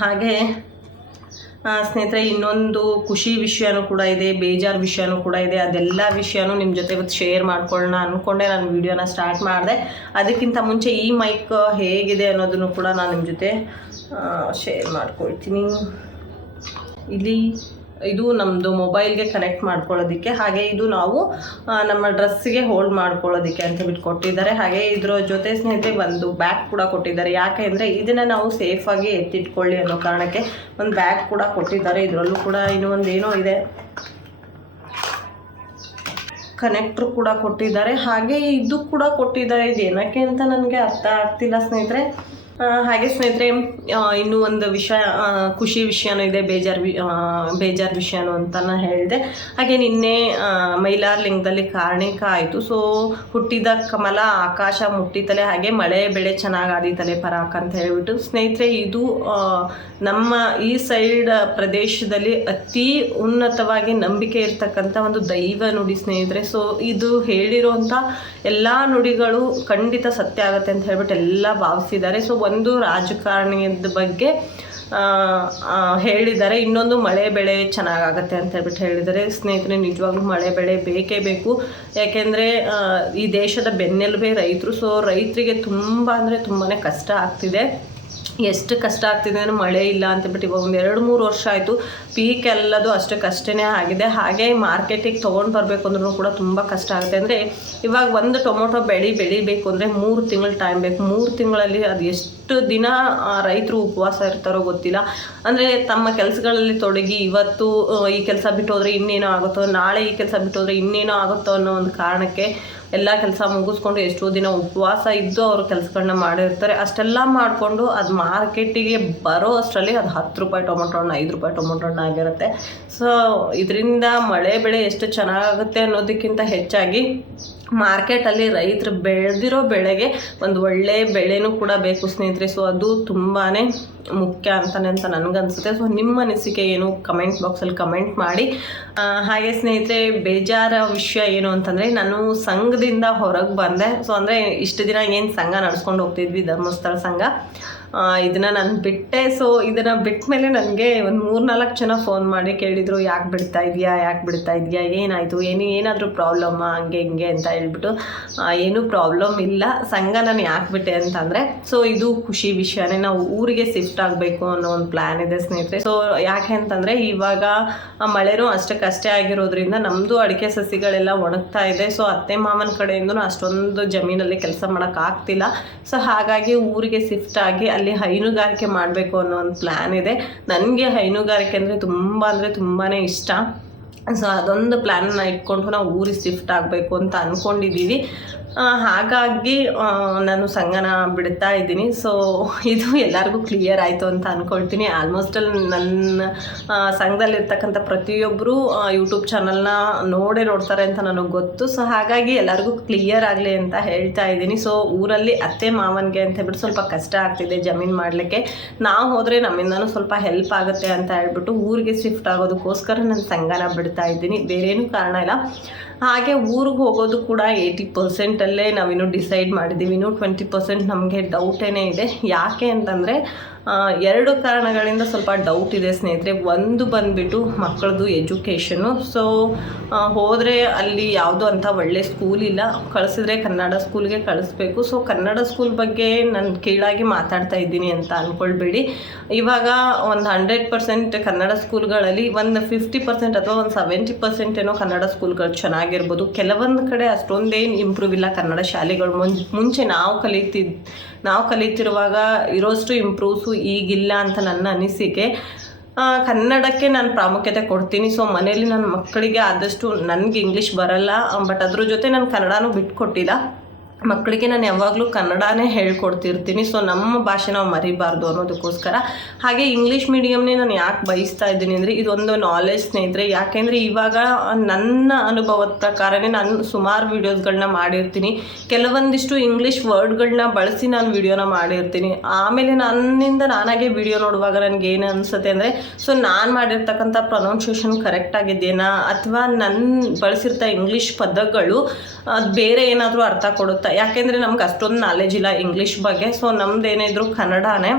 ಹಾಗೆ ಸ್ನೇಹಿತರೆ, ಇನ್ನೊಂದು ಖುಷಿ ವಿಷಯನೂ ಕೂಡ ಇದೆ, ಬೇಜಾರು ವಿಷಯನೂ ಕೂಡ ಇದೆ. ಅದೆಲ್ಲ ವಿಷಯನೂ ನಿಮ್ಮ ಜೊತೆ ಇವತ್ತು ಶೇರ್ ಮಾಡ್ಕೊಳ್ಳೋಣ ಅಂದ್ಕೊಂಡೆ ನಾನು ವಿಡಿಯೋನ ಸ್ಟಾರ್ಟ್ ಮಾಡಿದೆ. ಅದಕ್ಕಿಂತ ಮುಂಚೆ ಈ ಮೈಕ್ ಹೇಗಿದೆ ಅನ್ನೋದನ್ನು ಕೂಡ ನಾನು ನಿಮ್ಮ ಜೊತೆ ಶೇರ್ ಮಾಡ್ಕೊಳ್ತೀನಿ. ಇಲ್ಲಿ ಇದು ನಮ್ಮದು ಮೊಬೈಲ್ಗೆ ಕನೆಕ್ಟ್ ಮಾಡ್ಕೊಳ್ಳೋದಕ್ಕೆ, ಹಾಗೆ ಇದು ನಾವು ನಮ್ಮ ಡ್ರೆಸ್ಸಿಗೆ ಹೋಲ್ಡ್ ಮಾಡ್ಕೊಳ್ಳೋದಕ್ಕೆ ಅಂತ ಬಿಟ್ಟು ಕೊಟ್ಟಿದ್ದಾರೆ. ಹಾಗೆ ಇದ್ರ ಜೊತೆ ಸ್ನೇಹಿತರೆ ಒಂದು ಬ್ಯಾಗ್ ಕೂಡ ಕೊಟ್ಟಿದ್ದಾರೆ. ಯಾಕೆ ಅಂದರೆ ಇದನ್ನು ನಾವು ಸೇಫಾಗಿ ಎತ್ತಿಟ್ಕೊಳ್ಳಿ ಅನ್ನೋ ಕಾರಣಕ್ಕೆ ಒಂದು ಬ್ಯಾಗ್ ಕೂಡ ಕೊಟ್ಟಿದ್ದಾರೆ. ಇದರಲ್ಲೂ ಕೂಡ ಇನ್ನೂ ಒಂದು ಇದೆ. ಕನೆಕ್ಟ್ರ್ ಕೂಡ ಕೊಟ್ಟಿದ್ದಾರೆ. ಹಾಗೆ ಇದು ಕೂಡ ಕೊಟ್ಟಿದ್ದಾರೆ. ಇದು ಏನಕ್ಕೆ ಅಂತ ನನಗೆ ಅರ್ಥ ಆಗ್ತಿಲ್ಲ ಸ್ನೇಹಿತರೆ. ಹಾಗೆ ಸ್ನೇಹಿತರೆ ಇನ್ನೂ ಒಂದು ವಿಷಯ ಖುಷಿ ವಿಷಯನೂ ಇದೆ, ಬೇಜಾರು ವಿ ಬೇಜಾರು ವಿಷಯನೂ ಅಂತ ಹೇಳಿದೆ. ಹಾಗೆ ನಿನ್ನೆ ಮೈಲಾರ್ ಲಿಂಗದಲ್ಲಿ ಕಾರ್ಣಿಕ ಆಯಿತು. ಸೊ, ಹುಟ್ಟಿದ ಕಮಲ ಆಕಾಶ ಮುಟ್ಟಿತಲೆ ಹಾಗೆ ಮಳೆ, ಬೆಳೆ ಚೆನ್ನಾಗಿ ಆದಿತಲೆ ಪರಾಕ್ ಅಂತ ಹೇಳಿಬಿಟ್ಟು, ಸ್ನೇಹಿತರೆ, ಇದು ನಮ್ಮ ಈ ಸೈಡ್ ಪ್ರದೇಶದಲ್ಲಿ ಅತಿ ಉನ್ನತವಾಗಿ ನಂಬಿಕೆ ಇರ್ತಕ್ಕಂಥ ಒಂದು ದೈವ ನುಡಿ ಸ್ನೇಹಿತರೆ. ಸೊ, ಇದು ಹೇಳಿರುವಂಥ ಎಲ್ಲ ನುಡಿಗಳು ಖಂಡಿತ ಸತ್ಯ ಆಗುತ್ತೆ ಅಂತ ಹೇಳ್ಬಿಟ್ಟು ಎಲ್ಲ ಭಾವಿಸಿದ್ದಾರೆ. ಸೊ ಒಂದು ರಾಜಕಾರಣಿಯದ ಬಗ್ಗೆ ಹೇಳಿದ್ದಾರೆ ಇನ್ನೊಂದು ಮಳೆ ಬೆಳೆ ಚೆನ್ನಾಗಾಗತ್ತೆ ಅಂತ ಹೇಳ್ಬಿಟ್ಟು ಹೇಳಿದ್ದಾರೆ ಸ್ನೇಹಿತರೆ, ನಿಜವಾಗ್ಲೂ ಮಳೆ ಬೆಳೆ ಬೇಕೇ ಬೇಕು. ಯಾಕೆಂದರೆ ಈ ದೇಶದ ಬೆನ್ನೆಲುಬೇ ರೈತರು. ಸೊ ರೈತರಿಗೆ ತುಂಬ ಅಂದರೆ ತುಂಬಾ ಕಷ್ಟ ಆಗ್ತಿದೆ. ಎಷ್ಟು ಕಷ್ಟ ಆಗ್ತಿದೆ ಅಂದರೆ ಮಳೆ ಇಲ್ಲ ಅಂತಬಿಟ್ಟು ಇವಾಗ ಒಂದು ಎರಡು ಮೂರು ವರ್ಷ ಆಯಿತು. ಪೀಕ್ ಎಲ್ಲದು ಅಷ್ಟಕ್ಕಷ್ಟೇ ಆಗಿದೆ. ಹಾಗೆ ಮಾರ್ಕೆಟಿಗೆ ತೊಗೊಂಡು ಬರಬೇಕು ಅಂದ್ರೂ ಕೂಡ ತುಂಬ ಕಷ್ಟ ಆಗುತ್ತೆ. ಅಂದರೆ ಇವಾಗ ಒಂದು ಟೊಮೊಟೊ ಬೆಳೆ ಬೆಳಿಬೇಕು ಅಂದರೆ ಮೂರು ತಿಂಗಳು ಟೈಮ್ ಬೇಕು. ಮೂರು ತಿಂಗಳಲ್ಲಿ ಅದು ಎಷ್ಟು ದಿನ ರೈತರು ಉಪವಾಸ ಇರ್ತಾರೋ ಗೊತ್ತಿಲ್ಲ. ಅಂದರೆ ತಮ್ಮ ಕೆಲಸಗಳಲ್ಲಿ ತೊಡಗಿ ಇವತ್ತು ಈ ಕೆಲಸ ಬಿಟ್ಟು ಹೋದರೆ ಇನ್ನೇನೋ ಆಗುತ್ತೋ, ನಾಳೆ ಈ ಕೆಲಸ ಬಿಟ್ಟು ಹೋದರೆ ಇನ್ನೇನೋ ಆಗುತ್ತೋ ಅನ್ನೋ ಒಂದು ಕಾರಣಕ್ಕೆ ಎಲ್ಲ ಕೆಲಸ ಮುಗಿಸ್ಕೊಂಡು ಎಷ್ಟೋ ದಿನ ಉಪವಾಸ ಇದ್ದು ಅವರು ಕೆಲಸಗಳನ್ನ ಮಾಡಿರ್ತಾರೆ. ಅಷ್ಟೆಲ್ಲ ಮಾಡಿಕೊಂಡು ಅದು ಮಾರ್ಕೆಟಿಗೆ ಬರೋ ಅಷ್ಟರಲ್ಲಿ ಅದು ಹತ್ತು ರೂಪಾಯಿ ಟೊಮೊಟೊ ಹಣ್ಣು, ಐದು ರೂಪಾಯಿ ಟೊಮೊಟೊ ಹಣ್ಣು ಆಗಿರುತ್ತೆ. ಸೊ ಇದರಿಂದ ಮಳೆ ಬೆಳೆ ಎಷ್ಟು ಚೆನ್ನಾಗುತ್ತೆ ಅನ್ನೋದಕ್ಕಿಂತ ಹೆಚ್ಚಾಗಿ ಮಾರ್ಕೆಟಲ್ಲಿ ರೈತರು ಬೆಳೆದಿರೋ ಬೆಳೆಗೆ ಒಂದು ಒಳ್ಳೆ ಬೆಳೆನೂ ಕೂಡ ಬೇಕು ಸ್ನೇಹಿತರೆ. ಸೊ ಅದು ತುಂಬಾ ಮುಖ್ಯ ಅಂತಲೇ ಅಂತ ನನಗನ್ಸುತ್ತೆ. ಸೊ ನಿಮ್ಮ ಅನಿಸಿಕೆ ಏನು? ಕಮೆಂಟ್ ಬಾಕ್ಸಲ್ಲಿ ಕಮೆಂಟ್ ಮಾಡಿ. ಹಾಗೆ ಸ್ನೇಹಿತರೆ, ಬೇಜಾರ ವಿಷಯ ಏನು ಅಂತಂದರೆ, ನಾನು ಸಂಘದಿಂದ ಹೊರಗೆ ಬಂದೆ. ಸೊ ಅಂದರೆ ಇಷ್ಟು ದಿನ ಏನು ಸಂಘ ನಡ್ಸ್ಕೊಂಡು ಹೋಗ್ತಿದ್ವಿ, ಧರ್ಮಸ್ಥಳ ಸಂಘ. ಇದನ್ನ ನಾನು ಬಿಟ್ಟೆ. ಸೊ ಇದನ್ನು ಬಿಟ್ಟ ಮೇಲೆ ನನಗೆ ಒಂದು ಮೂರ್ನಾಲ್ಕು ಜನ ಫೋನ್ ಮಾಡಿ ಕೇಳಿದರು, ಯಾಕೆ ಬಿಡ್ತಾ ಇದೆಯಾ, ಯಾಕೆ ಬಿಡ್ತಾ ಇದೆಯಾ, ಏನಾಯಿತು, ಏನು, ಏನಾದರೂ ಪ್ರಾಬ್ಲಮ್ಮ ಹಂಗೆ ಹಿಂಗೆ ಅಂತ ಹೇಳ್ಬಿಟ್ಟು ಏನು ಪ್ರಾಬ್ಲಮ್ ಇಲ್ಲ. ಸಂಘ ನಾನು ಯಾಕೆ ಬಿಟ್ಟೆ ಅಂತಂದರೆ ಸೊ ಇದು ಖುಷಿ ವಿಷಯನೇ. ನಾವು ಊರಿಗೆ ಶಿಫ್ಟ್ ಆಗಬೇಕು ಅನ್ನೋ ಒಂದು ಪ್ಲ್ಯಾನ್ ಇದೆ ಸ್ನೇಹಿತರೆ. ಸೊ ಯಾಕೆ ಅಂತಂದರೆ, ಇವಾಗ ಮಳೆನೂ ಅಷ್ಟಕ್ಕಷ್ಟೇ ಆಗಿರೋದ್ರಿಂದ ನಮ್ಮದು ಅಡಿಕೆ ಸಸಿಗಳೆಲ್ಲ ಒಣಗ್ತಾ ಇದೆ. ಸೊ ಅತ್ತೆ ಮಾವನ ಕಡೆಯಿಂದನೂ ಅಷ್ಟೊಂದು ಜಮೀನಲ್ಲಿ ಕೆಲಸ ಮಾಡೋಕ್ಕಾಗ್ತಿಲ್ಲ ಸೊ ಹಾಗಾಗಿ ಊರಿಗೆ ಶಿಫ್ಟ್ ಆಗಿ ಅಲ್ಲಿ ಹೈನುಗಾರಿಕೆ ಮಾಡಬೇಕು ಅನ್ನೋ ಒಂದು ಪ್ಲ್ಯಾನ್ ಇದೆ. ನನಗೆ ಹೈನುಗಾರಿಕೆ ಅಂದರೆ ತುಂಬ ಅಂದರೆ ತುಂಬಾ ಇಷ್ಟ. ಸೊ ಅದೊಂದು ಪ್ಲ್ಯಾನನ್ನ ಇಟ್ಕೊಂಡು ನಾವು ಊರಿಗೆ ಶಿಫ್ಟ್ ಆಗಬೇಕು ಅಂತ ಅಂದ್ಕೊಂಡಿದ್ದೀವಿ ಹಾಗಾಗಿ ನಾನು ಸಂಘನ ಬಿಡ್ತಾ ಇದ್ದೀನಿ. ಸೊ ಇದು ಎಲ್ಲರಿಗೂ ಕ್ಲಿಯರ್ ಆಯಿತು ಅಂತ ಅಂದ್ಕೊಳ್ತೀನಿ ಆಲ್ಮೋಸ್ಟ್ ಅಲ್ಲಿ ನನ್ನ ಸಂಘದಲ್ಲಿರ್ತಕ್ಕಂಥ ಪ್ರತಿಯೊಬ್ಬರು ಯೂಟ್ಯೂಬ್ ಚಾನಲ್ನ ನೋಡೇ ನೋಡ್ತಾರೆ ಅಂತ ನನಗೆ ಗೊತ್ತು. ಸೊ ಹಾಗಾಗಿ ಎಲ್ಲರಿಗೂ ಕ್ಲಿಯರ್ ಆಗಲಿ ಅಂತ ಹೇಳ್ತಾ ಇದ್ದೀನಿ. ಸೊ ಊರಲ್ಲಿ ಅತ್ತೆ ಮಾವನಿಗೆ ಅಂತ ಹೇಳ್ಬಿಟ್ಟು ಸ್ವಲ್ಪ ಕಷ್ಟ ಆಗ್ತಿದೆ ಜಮೀನು ಮಾಡಲಿಕ್ಕೆ. ನಾವು ಹೋದರೆ ನಮ್ಮಿಂದನೂ ಸ್ವಲ್ಪ ಹೆಲ್ಪ್ ಆಗುತ್ತೆ ಅಂತ ಹೇಳ್ಬಿಟ್ಟು ಊರಿಗೆ ಶಿಫ್ಟ್ ಆಗೋದಕ್ಕೋಸ್ಕರ ನಾನು ಸಂಘನ ಬಿಡ್ತಾ ಇದ್ದೀನಿ. ಬೇರೇನು ಕಾರಣ ಇಲ್ಲ. ಹಾಗೆ ಊರಿಗೆ ಹೋಗೋದು ಕೂಡ ಏಯ್ಟಿ ಪರ್ಸೆಂಟಲ್ಲೇ ನಾವಿನ್ನು ಡಿಸೈಡ್ ಮಾಡಿದ್ದೀವಿ ಇನ್ನೂ ಟ್ವೆಂಟಿ ಪರ್ಸೆಂಟ್ ನಮಗೆ ಡೌಟೇನೇ ಇದೆ. ಯಾಕೆ ಅಂತಂದರೆ ಎರಡು ಕಾರಣಗಳಿಂದ ಸ್ವಲ್ಪ ಡೌಟ್ ಇದೆ ಸ್ನೇಹಿತರೆ. ಒಂದು ಬಂದುಬಿಟ್ಟು ಮಕ್ಕಳದು ಎಜುಕೇಷನು ಸೊ ಹೋದರೆ ಅಲ್ಲಿ ಯಾವುದು ಅಂಥ ಒಳ್ಳೆ ಸ್ಕೂಲ್ ಇಲ್ಲ. ಕಳಿಸಿದ್ರೆ ಕನ್ನಡ ಸ್ಕೂಲ್ಗೆ ಕಳಿಸ್ಬೇಕು. ಸೊ ಕನ್ನಡ ಸ್ಕೂಲ್ ಬಗ್ಗೆ ನಾನು ಕೀಳಾಗಿ ಮಾತಾಡ್ತಾ ಇದ್ದೀನಿ ಅಂತ ಅಂದ್ಕೊಳ್ಬೇಡಿ ಇವಾಗ ಒಂದು ಹಂಡ್ರೆಡ್ ಪರ್ಸೆಂಟ್ ಕನ್ನಡ ಸ್ಕೂಲ್ಗಳಲ್ಲಿ ಒಂದು ಫಿಫ್ಟಿ ಪರ್ಸೆಂಟ್ ಅಥವಾ ಒಂದು ಸೆವೆಂಟಿ ಪರ್ಸೆಂಟ್ ಏನೋ ಕನ್ನಡ ಸ್ಕೂಲ್ಗಳು ಚೆನ್ನಾಗಿರ್ಬೋದು. ಕೆಲವೊಂದು ಕಡೆ ಅಷ್ಟೊಂದೇನು ಇಂಪ್ರೂವ್ ಇಲ್ಲ ಕನ್ನಡ ಶಾಲೆಗಳು. ಮುಂಚೆ ನಾವು ಕಲಿತಿದ್ ನಾವು ಕಲಿತಿರುವಾಗ ಇರೋಷ್ಟು ಇಂಪ್ರೂವ್ಸು ಈಗಿಲ್ಲ ಅಂತ ನನ್ನ ಅನಿಸಿಕೆ. ಕನ್ನಡಕ್ಕೆ ನಾನು ಪ್ರಾಮುಖ್ಯತೆ ಕೊಡ್ತೀನಿ. ಸೊ ಮನೇಲಿ ನನ್ನ ಮಕ್ಕಳಿಗೆ ಆದಷ್ಟು ನನಗೆ ಇಂಗ್ಲೀಷ್ ಬರಲ್ಲ. ಬಟ್ ಅದ್ರ ಜೊತೆ ನಾನು ಕನ್ನಡನೂ ಬಿಟ್ಕೊಟ್ಟಿಲ್ಲ. ಮಕ್ಕಳಿಗೆ ನಾನು ಯಾವಾಗಲೂ ಕನ್ನಡನೇ ಹೇಳ್ಕೊಡ್ತಿರ್ತೀನಿ. ಸೊ ನಮ್ಮ ಭಾಷೆ ನಾವು ಮರಿಬಾರ್ದು ಅನ್ನೋದಕ್ಕೋಸ್ಕರ. ಹಾಗೆ ಇಂಗ್ಲೀಷ್ ಮೀಡಿಯಮ್ನೇ ನಾನು ಯಾಕೆ ಬಯಸ್ತಾ ಇದ್ದೀನಿ ಅಂದರೆ, ಇದೊಂದು ನಾಲೆಜ್ ಸ್ನೇಹಿತರೆ. ಯಾಕೆಂದರೆ ಇವಾಗ ನನ್ನ ಅನುಭವದ ಪ್ರಕಾರನೇ ನಾನು ಸುಮಾರು ವೀಡಿಯೋಸ್ಗಳನ್ನ ಮಾಡಿರ್ತೀನಿ. ಕೆಲವೊಂದಿಷ್ಟು ಇಂಗ್ಲೀಷ್ ವರ್ಡ್ಗಳನ್ನ ಬಳಸಿ ನಾನು ವೀಡಿಯೋನ ಮಾಡಿರ್ತೀನಿ. ಆಮೇಲೆ ನನ್ನಿಂದ ನಾನಾಗೆ ವಿಡಿಯೋ ನೋಡುವಾಗ ನನಗೆ ಏನು ಅನಿಸುತ್ತೆ ಅಂದರೆ ಸೊ ನಾನು ಮಾಡಿರ್ತಕ್ಕಂಥ ಪ್ರೊನೌನ್ಸಿಯೇಷನ್ ಕರೆಕ್ಟ್ ಆಗಿದೆಯಾ ಅಥವಾ ನನ್ನ ಬಳಸಿರ್ತಾ ಇಂಗ್ಲೀಷ್ ಪದಗಳು ಬೇರೆ ಏನಾದರೂ ಅರ್ಥ ಕೊಡುತ್ತಾ? ಯಾಕೆಂದರೆ ನಮ್ಗೆ ಅಷ್ಟೊಂದು ನಾಲೆಜ್ ಇಲ್ಲ ಇಂಗ್ಲೀಷ್ ಬಗ್ಗೆ. ಸೊ ನಮ್ದು ಏನಿದ್ರು ಕನ್ನಡನೇ.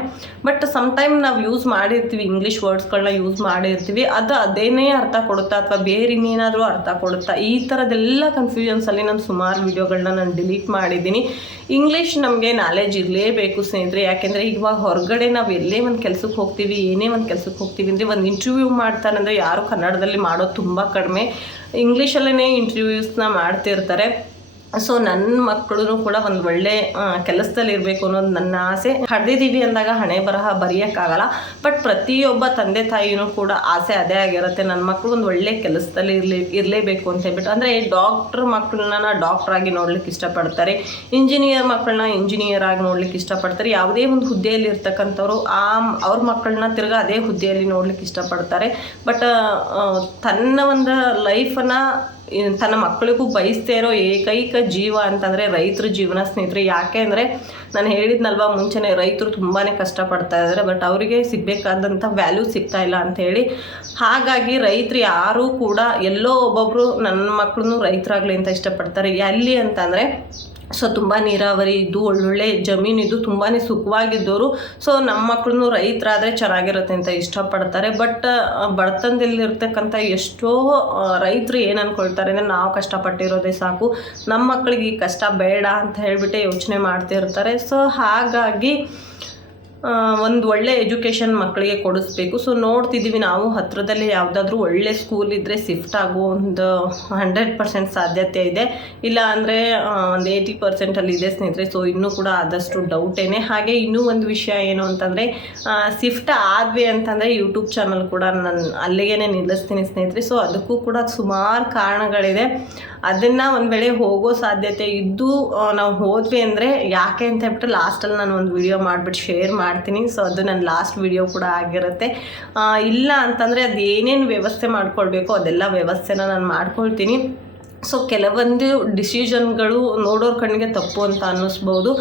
ಬಟ್ ಸಮಟೈಮ್ ನಾವು ಯೂಸ್ ಮಾಡಿರ್ತೀವಿ ಇಂಗ್ಲೀಷ್ ವರ್ಡ್ಸ್ಗಳನ್ನ ಯೂಸ್ ಮಾಡಿರ್ತೀವಿ. ಅದು ಅದೇನೇ ಅರ್ಥ ಕೊಡುತ್ತಾ ಅಥವಾ ಬೇರೆ ಇನ್ನೇನಾದರೂ ಅರ್ಥ ಕೊಡುತ್ತಾ, ಈ ಥರದ್ದೆಲ್ಲ ಕನ್ಫ್ಯೂಷನ್ಸಲ್ಲಿ ನಾನು ಸುಮಾರು ವೀಡಿಯೋಗಳನ್ನ ನಾನು ಡಿಲೀಟ್ ಮಾಡಿದ್ದೀನಿ. ಇಂಗ್ಲೀಷ್ ನಮಗೆ ನಾಲೆಜ್ ಇರಲೇಬೇಕು ಸ್ನೇಹಿತರೆ. ಯಾಕೆಂದರೆ ಇವಾಗ ಹೊರಗಡೆ ನಾವು ಎಲ್ಲೇ ಒಂದು ಕೆಲಸಕ್ಕೆ ಹೋಗ್ತೀವಿ, ಏನೇ ಒಂದು ಕೆಲಸಕ್ಕೆ ಹೋಗ್ತೀವಿ ಅಂದರೆ ಒಂದು ಇಂಟರ್ವ್ಯೂ ಮಾಡ್ತಾರಂದರೆ ಯಾರು ಕನ್ನಡದಲ್ಲಿ ಮಾಡೋದು ತುಂಬ ಕಡಿಮೆ. ಇಂಗ್ಲೀಷಲ್ಲೇ ಇಂಟರ್ವ್ಯೂಸ್ನ ಮಾಡ್ತಿರ್ತಾರೆ. ಸೊ ನನ್ನ ಮಕ್ಕಳು ಕೂಡ ಒಂದು ಒಳ್ಳೆ ಕೆಲಸದಲ್ಲಿ ಇರಬೇಕು ಅನ್ನೋದು ನನ್ನ ಆಸೆ. ಹಡ್ದಿದ್ದೀವಿ ಅಂದಾಗ ಹಣೆ ಬರಹ ಬರೆಯೋಕ್ಕಾಗಲ್ಲ ಬಟ್ ಪ್ರತಿಯೊಬ್ಬ ತಂದೆ ತಾಯಿನೂ ಕೂಡ ಆಸೆ ಅದೇ ಆಗಿರುತ್ತೆ. ನನ್ನ ಮಕ್ಕಳು ಒಂದು ಒಳ್ಳೆ ಕೆಲಸದಲ್ಲಿ ಇರಲಿ, ಇರಲೇಬೇಕು ಅಂತ ಹೇಳ್ಬಿಟ್ಟು, ಅಂದರೆ ಡಾಕ್ಟ್ರ್ ಮಕ್ಕಳನ್ನ ಡಾಕ್ಟರ್ ಆಗಿ ನೋಡ್ಲಿಕ್ಕೆ ಇಷ್ಟಪಡ್ತಾರೆ. ಇಂಜಿನಿಯರ್ ಮಕ್ಕಳನ್ನ ಇಂಜಿನಿಯರ್ ಆಗಿ ನೋಡ್ಲಿಕ್ಕೆ ಇಷ್ಟಪಡ್ತಾರೆ. ಯಾವುದೇ ಒಂದು ಹುದ್ದೆಯಲ್ಲಿ ಇರ್ತಕ್ಕಂಥವ್ರು, ಆ, ಅವ್ರ ಮಕ್ಕಳನ್ನ ತಿರ್ಗಾ ಅದೇ ಹುದ್ದೆಯಲ್ಲಿ ನೋಡ್ಲಿಕ್ಕೆ ಇಷ್ಟಪಡ್ತಾರೆ. ಬಟ್ ತನ್ನ ಒಂದು ಲೈಫನ್ನು ತನ್ನ ಮಕ್ಕಳಿಗೂ ಬಯಸ್ತಾ ಇರೋ ಏಕೈಕ ಜೀವ ಅಂತಂದರೆ ರೈತರ ಜೀವನ ಸ್ನೇಹಿತರೆ. ಯಾಕೆ ಅಂದರೆ ನಾನು ಹೇಳಿದ್ನಲ್ವ ಮುಂಚೆನೇ ರೈತರು ತುಂಬಾ ಕಷ್ಟಪಡ್ತಾ ಇದ್ದಾರೆ ಬಟ್ ಅವರಿಗೆ ಸಿಗಬೇಕಾದಂಥ ವ್ಯಾಲ್ಯೂ ಸಿಗ್ತಾ ಇಲ್ಲ ಅಂತ ಹೇಳಿ. ಹಾಗಾಗಿ ರೈತರು ಯಾರೂ ಕೂಡ ಎಲ್ಲೋ ಒಬ್ಬೊಬ್ಬರು ನನ್ನ ಮಕ್ಕಳನ್ನು ರೈತರಾಗಲಿ ಅಂತ ಇಷ್ಟಪಡ್ತಾರೆ. ಎಲ್ಲಿ ಅಂತಂದರೆ ಸೊ ತುಂಬ ನೀರಾವರಿ ಇದ್ದು ಒಳ್ಳೊಳ್ಳೆ ಜಮೀನಿದ್ದು ತುಂಬಾ ಸುಖವಾಗಿದ್ದವರು ಸೊ ನಮ್ಮ ಮಕ್ಕಳು ರೈತರಾದರೆ ಚೆನ್ನಾಗಿರುತ್ತೆ ಅಂತ ಇಷ್ಟಪಡ್ತಾರೆ. ಬಟ್ ಬಡತನದಲ್ಲಿರ್ತಕ್ಕಂಥ ಎಷ್ಟೋ ರೈತರು ಏನು ಅಂದ್ಕೊಳ್ತಾರೆ ಅಂದರೆ ನಾವು ಕಷ್ಟಪಟ್ಟಿರೋದೇ ಸಾಕು. ನಮ್ಮ ಮಕ್ಕಳಿಗೆ ಈ ಕಷ್ಟ ಬೇಡ ಅಂತ ಹೇಳಿಬಿಟ್ಟೆ ಯೋಚನೆ ಮಾಡ್ತಿರ್ತಾರೆ. ಸೊ ಹಾಗಾಗಿ ಒಂದು ಒಳ್ಳೆ ಎಜುಕೇಷನ್ ಮಕ್ಕಳಿಗೆ ಕೊಡಿಸ್ಬೇಕು. ಸೊ ನೋಡ್ತಿದ್ದೀವಿ ನಾವು ಹತ್ರದಲ್ಲಿ ಯಾವುದಾದ್ರೂ ಒಳ್ಳೆ ಸ್ಕೂಲ್ ಇದ್ದರೆ ಶಿಫ್ಟ್ ಆಗೋ ಒಂದು ಹಂಡ್ರೆಡ್ ಪರ್ಸೆಂಟ್ ಸಾಧ್ಯತೆ ಇದೆ. ಇಲ್ಲ ಅಂದರೆ ಒಂದು ಏಯ್ಟಿ ಪರ್ಸೆಂಟಲ್ಲಿ ಇದೆ ಸ್ನೇಹಿತರೆ ಸೊ ಇನ್ನೂ ಕೂಡ ಆದಷ್ಟು ಡೌಟೇನೆ ಹಾಗೆ ಇನ್ನೂ ಒಂದು ವಿಷಯ ಏನು ಅಂತಂದರೆ ಶಿಫ್ಟ್ ಆದ್ವಿ ಅಂತಂದರೆ ಯೂಟ್ಯೂಬ್ ಚಾನಲ್ ಕೂಡ ನಾನು ಅಲ್ಲಿಗೆ ನಿಲ್ಲಿಸ್ತೀನಿ ಸ್ನೇಹಿತರೆ. ಸೊ ಅದಕ್ಕೂ ಕೂಡ ಸುಮಾರು ಕಾರಣಗಳಿದೆ. ಅದನ್ನು ಒಂದು ವೇಳೆ ಹೋಗೋ ಸಾಧ್ಯತೆ ಇದ್ದು ನಾವು ಹೋದ್ವಿ ಅಂದರೆ ಯಾಕೆ ಅಂತ ಹೇಳ್ಬಿಟ್ಟು ಲಾಸ್ಟಲ್ಲಿ ನಾನು ಒಂದು ವಿಡಿಯೋ ಮಾಡಿಬಿಟ್ಟು ಶೇರ್ ಮಾಡ್ತೀನಿ. ಸೊ ಅದು ನನ್ನ ಲಾಸ್ಟ್ ವಿಡಿಯೋ ಕೂಡ ಆಗಿರುತ್ತೆ. ಇಲ್ಲ ಅಂತಂದರೆ ಅದು ಏನೇನು ವ್ಯವಸ್ಥೆ ಮಾಡ್ಕೊಳ್ಬೇಕು ಅದೆಲ್ಲ ವ್ಯವಸ್ಥೆನ ನಾನು ಮಾಡ್ಕೊಳ್ತೀನಿ. ಸೊ ಕೆಲವೊಂದು ಡಿಸಿಷನ್ಗಳು ನೋಡೋರ ಕಣ್ಣಿಗೆ ತಪ್ಪು ಅಂತ ಅನ್ನಿಸ್ಬೋದು.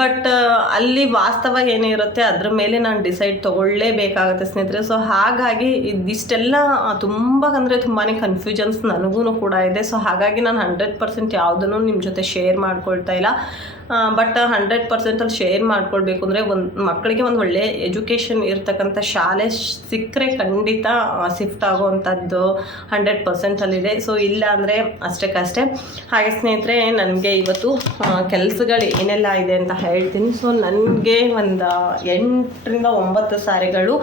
ಬಟ್ ಅಲ್ಲಿ ವಾಸ್ತವ ಏನಿರುತ್ತೆ ಅದ್ರ ಮೇಲೆ ನಾನು ಡಿಸೈಡ್ ತೊಗೊಳ್ಳೇಬೇಕಾಗುತ್ತೆ ಸ್ನೇಹಿತರೆ. ಸೊ ಹಾಗಾಗಿ ಇದಿಷ್ಟೆಲ್ಲ ತುಂಬ ಅಂದರೆ ತುಂಬಾ ಕನ್ಫ್ಯೂಷನ್ಸ್ ನನಗೂ ಕೂಡ ಇದೆ. ಸೊ ಹಾಗಾಗಿ ನಾನು ಹಂಡ್ರೆಡ್ ಪರ್ಸೆಂಟ್ ಯಾವುದನ್ನು ನಿಮ್ಮ ಜೊತೆ ಶೇರ್ ಮಾಡ್ಕೊಳ್ತಾ ಇಲ್ಲ. ಬಟ್ ಹಂಡ್ರೆಡ್ ಪರ್ಸೆಂಟಲ್ಲಿ ಶೇರ್ ಮಾಡ್ಕೊಳ್ಬೇಕು ಅಂದರೆ ಒಂದು ಮಕ್ಕಳಿಗೆ ಒಂದು ಒಳ್ಳೆ ಎಜುಕೇಷನ್ ಇರ್ತಕ್ಕಂಥ ಶಾಲೆ ಸಿಕ್ಕರೆ ಖಂಡಿತ ಶಿಫ್ಟ್ ಆಗೋವಂಥದ್ದು ಹಂಡ್ರೆಡ್ ಪರ್ಸೆಂಟಲ್ಲಿದೆ ಸೊ ಇಲ್ಲ ಅಂದರೆ ಅಷ್ಟಕ್ಕಷ್ಟೇ ಹಾಗೆ ಸ್ನೇಹಿತರೆ, ನನಗೆ ಇವತ್ತು ಕೆಲಸಗಳು ಏನೆಲ್ಲ ಇದೆ ಅಂತ ಹೇಳ್ತೀನಿ. ಸೊ ನನಗೆ ಒಂದು ಎಂಟರಿಂದ ಒಂಬತ್ತು ಸಾರಿಗಳು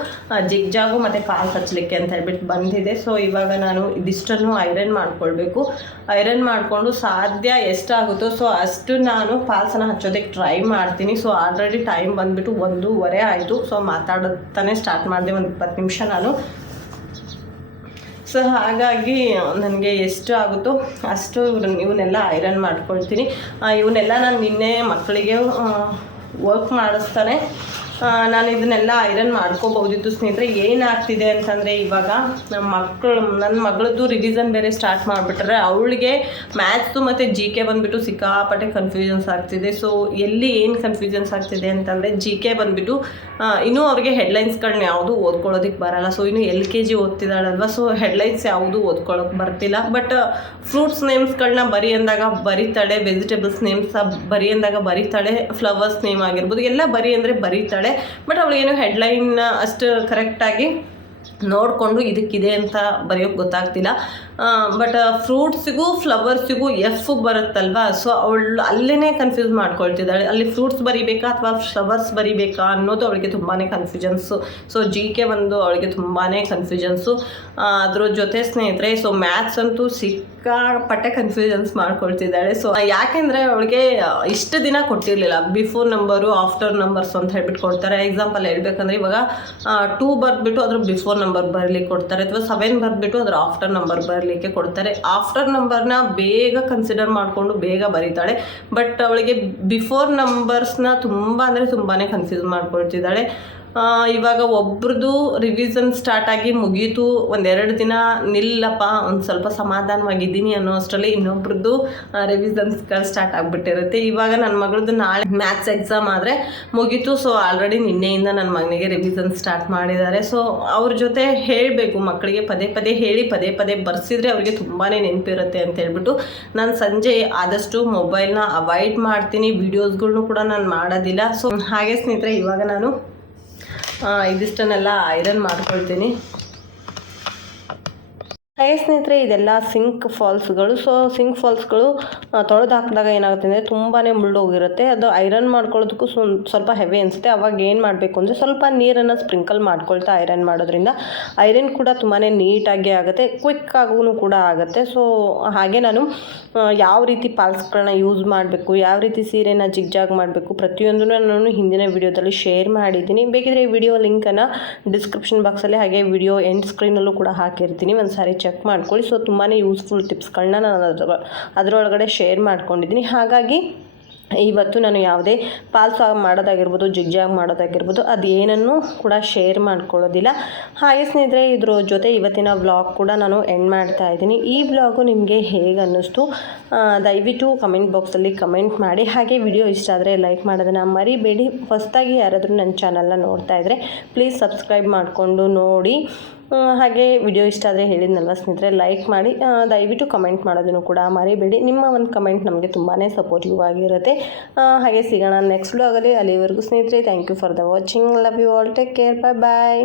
ಜಿಗ್ಜಾಗು ಮತ್ತು ಕಾಲು ಹಚ್ಚಲಿಕ್ಕೆ ಅಂತ ಹೇಳ್ಬಿಟ್ಟು ಬಂದಿದೆ. ಸೊ ಇವಾಗ ನಾನು ಇದಿಷ್ಟನ್ನು ಐರನ್ ಮಾಡ್ಕೊಳ್ಬೇಕು. ಐರನ್ ಮಾಡಿಕೊಂಡು ಸಾಧ್ಯ ಎಷ್ಟಾಗುತ್ತೋ ಸೊ ಅಷ್ಟು ನಾನು ಪಾಲ್ಸನ ಹಚ್ಚೋದಕ್ಕೆ ಟ್ರೈ ಮಾಡ್ತೀನಿ. ಸೊ ಆಲ್ರೆಡಿ ಟೈಮ್ ಬಂದುಬಿಟ್ಟು ಒಂದೂವರೆ ಆಯಿತು. ಸೊ ಮಾತಾಡುತ್ತಾನೆ ಸ್ಟಾರ್ಟ್ ಮಾಡಿದೆ ಒಂದು ಇಪ್ಪತ್ತು ನಿಮಿಷ ನಾನು. ಸೊ ಹಾಗಾಗಿ, ನನಗೆ ಎಷ್ಟು ಆಗುತ್ತೋ ಅಷ್ಟು ಇವನ್ನೆಲ್ಲ ಐರನ್ ಮಾಡ್ಕೊಳ್ತೀನಿ. ಇವನ್ನೆಲ್ಲ ನಾನು ನಿನ್ನೆ ಮಕ್ಕಳಿಗೆ ವರ್ಕ್ ಮಾಡಿಸ್ತಾನೆ. ನಾನು ಇದನ್ನೆಲ್ಲ ಐರನ್ ಮಾಡ್ಕೋಬಹುದಿತ್ತು ಸ್ನೇಹಿತರೆ, ಏನಾಗ್ತಿದೆ ಅಂತಂದರೆ ಇವಾಗ ನಮ್ಮ ಮಕ್ಕಳು ನನ್ನ ಮಗಳದ್ದು ರಿವಿಸನ್ ಬೇರೆ ಸ್ಟಾರ್ಟ್ ಮಾಡಿಬಿಟ್ರೆ ಅವಳಿಗೆ ಮ್ಯಾಥ್ಸು ಮತ್ತು ಜಿ ಕೆ ಬಂದುಬಿಟ್ಟು ಸಿಕ್ಕಾಪಟ್ಟೆ ಕನ್ಫ್ಯೂಷನ್ಸ್ ಆಗ್ತಿದೆ. ಸೊ ಎಲ್ಲಿ ಏನು ಕನ್ಫ್ಯೂಷನ್ಸ್ ಆಗ್ತಿದೆ ಅಂತಂದರೆ ಜಿ ಕೆ ಬಂದುಬಿಟ್ಟು ಇನ್ನೂ ಅವ್ರಿಗೆ ಹೆಡ್ಲೈನ್ಸ್ಗಳನ್ನ ಯಾವುದು ಓದ್ಕೊಳ್ಳೋದಕ್ಕೆ ಬರಲ್ಲ. ಸೊ ಇನ್ನು ಎಲ್ ಕೆ ಜಿ ಓದ್ತಿದ್ದಾಳಲ್ವ ಸೊ ಹೆಡ್ಲೈನ್ಸ್ ಯಾವುದು ಓದ್ಕೊಳ್ಳೋಕೆ ಬರ್ತಿಲ್ಲ. ಬಟ್ ಫ್ರೂಟ್ಸ್ ನೇಮ್ಸ್ಗಳನ್ನ ಬರಿ ಅಂದಾಗ ಬರೀತಾಳೆ ವೆಜಿಟೇಬಲ್ಸ್ ನೇಮ್ಸ್ ಬರಿ ಅಂದಾಗ ಬರೀತಾಳೆ ಫ್ಲವರ್ಸ್ ನೇಮ್ ಆಗಿರ್ಬೋದು, ಎಲ್ಲ ಬರಿ ಅಂದರೆ ಬರೀತಾಳೆ. ಬಟ್ ಅವಳಿಗೇನು ಹೆಡ್ಲೈನ್ ಅಷ್ಟು ಕರೆಕ್ಟಾಗಿ ನೋಡಿಕೊಂಡು ಇದಕ್ಕಿದೆ ಅಂತ ಬರೆಯೋಕ್ಕೆ ಗೊತ್ತಾಗ್ತಿಲ್ಲ. ಬಟ್ ಫ್ರೂಟ್ಸಿಗೂ ಫ್ಲವರ್ಸಿಗೂ ಎಫ್ ಬರುತ್ತಲ್ವ? ಸೊ ಅವಳು ಅಲ್ಲೇ ಕನ್ಫ್ಯೂಸ್ ಮಾಡ್ಕೊಳ್ತಿದ್ದಾಳೆ. ಅಲ್ಲಿ ಫ್ರೂಟ್ಸ್ ಬರಿಬೇಕಾ ಅಥವಾ ಫ್ಲವರ್ಸ್ ಬರಿಬೇಕಾ ಅನ್ನೋದು ಅವಳಿಗೆ ತುಂಬಾ ಕನ್ಫ್ಯೂಷನ್ಸು ಸೊ ಜಿ ಕೆ ಬಂದು ಅವಳಿಗೆ ತುಂಬಾ ಕನ್ಫ್ಯೂಷನ್ಸು ಅದ್ರ ಜೊತೆ ಸ್ನೇಹಿತರೆ ಸೊ ಮ್ಯಾಥ್ಸ್ ಅಂತೂ ಸಿಕ್ಕಾಪಟ್ಟೆ ಕನ್ಫ್ಯೂಷನ್ಸ್ ಮಾಡ್ಕೊಳ್ತಿದ್ದಾಳೆ. ಸೊ ಯಾಕೆಂದರೆ ಅವಳಿಗೆ ಇಷ್ಟು ದಿನ ಕೊಟ್ಟಿರಲಿಲ್ಲ. ಬಿಫೋರ್ ನಂಬರು ಆಫ್ಟರ್ ನಂಬರ್ಸ್ ಅಂತ ಹೇಳ್ಬಿಟ್ಟು ಕೊಡ್ತಾರೆ ಎಕ್ಸಾಂಪಲ್ ಹೇಳ್ಬೇಕಂದ್ರೆ ಇವಾಗ ಟೂ ಬರೆದ್ಬಿಟ್ಟು ಅದ್ರ ಬಿಫೋರ್ ನಂಬರ್ ಬರಲಿ ಕೊಡ್ತಾರೆ ಅಥವಾ ಸೆವೆನ್ ಬರೆದ್ಬಿಟ್ಟು ಅದ್ರ ಆಫ್ಟರ್ ನಂಬರ್ ಬರಲಿಕ್ಕೆ ಕೊಡ್ತಾರೆ. ಆಫ್ಟರ್ ನಂಬರ್ನ ಬೇಗ ಕನ್ಸಿಡರ್ ಮಾಡಿಕೊಂಡು ಬೇಗ ಬರೀತಾಳೆ. ಬಟ್ ಅವಳಿಗೆ ಬಿಫೋರ್ ನಂಬರ್ಸ್ನ ತುಂಬ ಅಂದರೆ ತುಂಬಾ ಕನ್ಸಿಡರ್ ಮಾಡ್ಕೊಳ್ತಿದ್ದಾಳೆ. ಇವಾಗ ಒಬ್ರದ್ದು ರಿವಿಸನ್ ಸ್ಟಾರ್ಟ್ ಆಗಿ ಮುಗೀತು. ಒಂದೆರಡು ದಿನ ನಿಲ್ಲಪ್ಪ, ಒಂದು ಸ್ವಲ್ಪ ಸಮಾಧಾನವಾಗಿದ್ದೀನಿ ಅನ್ನೋ ಅಷ್ಟರಲ್ಲಿ ಇನ್ನೊಬ್ರದ್ದು ರಿವಿಸನ್ಸ್ಗಳು ಸ್ಟಾರ್ಟ್ ಆಗಿಬಿಟ್ಟಿರುತ್ತೆ. ಇವಾಗ ನನ್ನ ಮಗಳದ್ದು ನಾಳೆ ಮ್ಯಾಥ್ಸ್ ಎಕ್ಸಾಮ್ ಆದರೆ ಮುಗೀತು. ಸೊ ಆಲ್ರೆಡಿ ನಿನ್ನೆಯಿಂದ ನನ್ನ ಮಗನಿಗೆ ರಿವಿಸನ್ ಸ್ಟಾರ್ಟ್ ಮಾಡಿದ್ದಾರೆ. ಸೊ ಅವ್ರ ಜೊತೆ ಹೇಳಬೇಕು, ಮಕ್ಕಳಿಗೆ ಪದೇ ಪದೇ ಹೇಳಿ, ಪದೇ ಪದೇ ಬರ್ಸಿದ್ರೆ ಅವ್ರಿಗೆ ತುಂಬಾ ನೆನಪಿರುತ್ತೆ ಅಂತ ಹೇಳ್ಬಿಟ್ಟು ನಾನು ಸಂಜೆ ಆದಷ್ಟು ಮೊಬೈಲ್ನ ಅವಾಯ್ಡ್ ಮಾಡ್ತೀನಿ. ವೀಡಿಯೋಸ್ಗಳ್ನು ಕೂಡ ನಾನು ಮಾಡೋದಿಲ್ಲ. ಸೊ ಹಾಗೆ ಸ್ನೇಹಿತರೆ, ಇವಾಗ ನಾನು ಇದಿಷ್ಟನ್ನೆಲ್ಲ ಐರನ್ ಮಾಡ್ಕೊಳ್ತೀನಿ. ಹಾಗೆ ಸ್ನೇಹಿತರೆ, ಇದೆಲ್ಲ ಸಿಂಕ್ ಫಾಲ್ಸ್ಗಳು ಸೊ ಸಿಂಕ್ ಫಾಲ್ಸ್ಗಳು ತೊಳೆದು ಹಾಕಿದಾಗ ಏನಾಗುತ್ತೆ ಅಂದರೆ ತುಂಬಾ ಮುಳ್ಳೋಗಿರುತ್ತೆ ಅದು ಐರನ್ ಮಾಡ್ಕೊಳ್ಳೋದಕ್ಕೂ ಸ್ವಲ್ಪ ಹೆವಿ ಅನಿಸುತ್ತೆ. ಅವಾಗ ಏನು ಮಾಡಬೇಕು ಅಂದರೆ ಸ್ವಲ್ಪ ನೀರನ್ನು ಸ್ಪ್ರಿಂಕಲ್ ಮಾಡ್ಕೊಳ್ತಾ ಐರನ್ ಮಾಡೋದ್ರಿಂದ ಐರನ್ ಕೂಡ ತುಂಬಾ ನೀಟಾಗಿ ಆಗುತ್ತೆ. ಕ್ವಿಕ್ ಆಗೂ ಕೂಡ ಆಗುತ್ತೆ. ಸೊ ಹಾಗೆ ನಾನು ಯಾವ ರೀತಿ ಪಾಲ್ಸ್ಗಳನ್ನ ಯೂಸ್ ಮಾಡಬೇಕು, ಯಾವ ರೀತಿ ಸೀರೆನ ಜಿಗ್ಜಾಗ್ ಮಾಡಬೇಕು ಪ್ರತಿಯೊಂದನ್ನು ನಾನು ಹಿಂದಿನ ವಿಡಿಯೋದಲ್ಲಿ ಶೇರ್ ಮಾಡಿದ್ದೀನಿ. ಬೇಕಿದ್ರೆ ಈ ವಿಡಿಯೋ ಲಿಂಕನ್ನು ಡಿಸ್ಕ್ರಿಪ್ಷನ್ ಬಾಕ್ಸಲ್ಲಿ ಹಾಗೆ ವಿಡಿಯೋ ಎಂಡ್ ಸ್ಕ್ರೀನಲ್ಲೂ ಕೂಡ ಹಾಕಿರ್ತೀನಿ. ಒಂದು ಸಾರಿ ಚೆಕ್ ಮಾಡ್ಕೊಳ್ಳಿ. ಸೊ ತುಂಬಾ ಯೂಸ್ಫುಲ್ ಟಿಪ್ಸ್ಗಳನ್ನ ನಾನು ಅದ್ರ ಅದರೊಳಗಡೆ ಶೇರ್ ಮಾಡ್ಕೊಂಡಿದ್ದೀನಿ ಹಾಗಾಗಿ, ಇವತ್ತು ನಾನು ಯಾವುದೇ ಪಾಲ್ಸ್ ಮಾಡೋದಾಗಿರ್ಬೋದು ಜಿಗ್ಜಾಗ್ ಮಾಡೋದಾಗಿರ್ಬೋದು ಅದು ಏನನ್ನೂ ಕೂಡ ಶೇರ್ ಮಾಡ್ಕೊಳ್ಳೋದಿಲ್ಲ. ಹಾಗೆ ಸ್ನೇಹಿತರೆ, ಇದ್ರ ಜೊತೆ ಇವತ್ತಿನ ವ್ಲಾಗ್ ಕೂಡ ನಾನು ಎಂಡ್ ಮಾಡ್ತಾ ಇದ್ದೀನಿ. ಈ ವ್ಲಾಗು ನಿಮಗೆ ಹೇಗೆ ಅನ್ನಿಸ್ತು ದಯವಿಟ್ಟು ಕಮೆಂಟ್ ಬಾಕ್ಸಲ್ಲಿ ಕಮೆಂಟ್ ಮಾಡಿ. ಹಾಗೆ ವಿಡಿಯೋ ಇಷ್ಟ ಆದರೆ ಲೈಕ್ ಮಾಡೋದನ್ನು ಮರಿಬೇಡಿ. ಫಸ್ಟಾಗಿ ಯಾರಾದರೂ ನನ್ನ ಚಾನಲ್ನ ನೋಡ್ತಾ ಇದ್ದರೆ ಪ್ಲೀಸ್ ಸಬ್ಸ್ಕ್ರೈಬ್ ಮಾಡಿಕೊಂಡು ನೋಡಿ. ಹಾಗೆ ವಿಡಿಯೋ ಇಷ್ಟ ಆದರೆ ಹೇಳಿದ್ನಲ್ವ ಸ್ನೇಹಿತರೆ ಲೈಕ್ ಮಾಡಿ ದಯವಿಟ್ಟು ಕಮೆಂಟ್ ಮಾಡೋದನ್ನು ಕೂಡ ಮರಿಬೇಡಿ. ನಿಮ್ಮ ಒಂದು ಕಮೆಂಟ್ ನಮಗೆ ತುಂಬಾ ಸಪೋರ್ಟಿವ್ ಆಗಿರುತ್ತೆ. ಹಾಗೆ ಸಿಗೋಣ ನೆಕ್ಸ್ಟ್ ಆಗಲಿ ಅಲ್ಲಿವರೆಗೂ ಸ್ನೇಹಿತರೆ thank you for the watching love you all take care bye bye